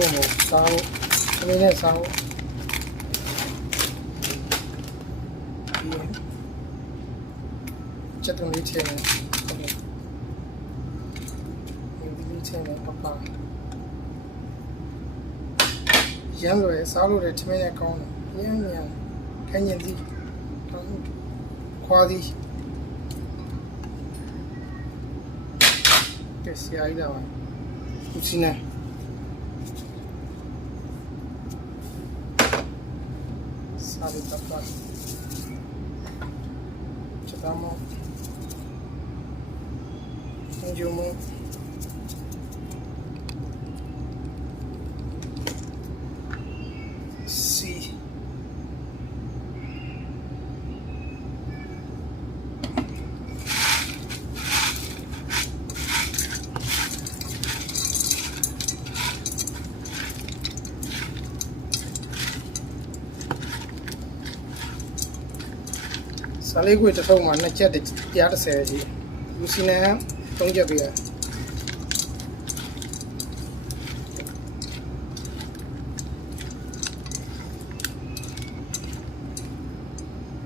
ဖို့စားဖို့အမေနဲ့စားဖို့ချက်တုံးလေးထည့်မယ်ဒီလေးထည့်မယ်ပပရမ်းလို့စားလို့လည်းထမင်းနဲ့ကောင်းတယ်ညံ့ညံ့ခိုင်းရင်ဒီခွာသည်ကဲဆရာကြီးလာပါဦးစီနေစားလို့တော့ချက်သားမညုံမစီစားလေးကိုတစ်ထုံးမှာ2ချက်130ကြီးလူစီနန်3ချက်ပြရ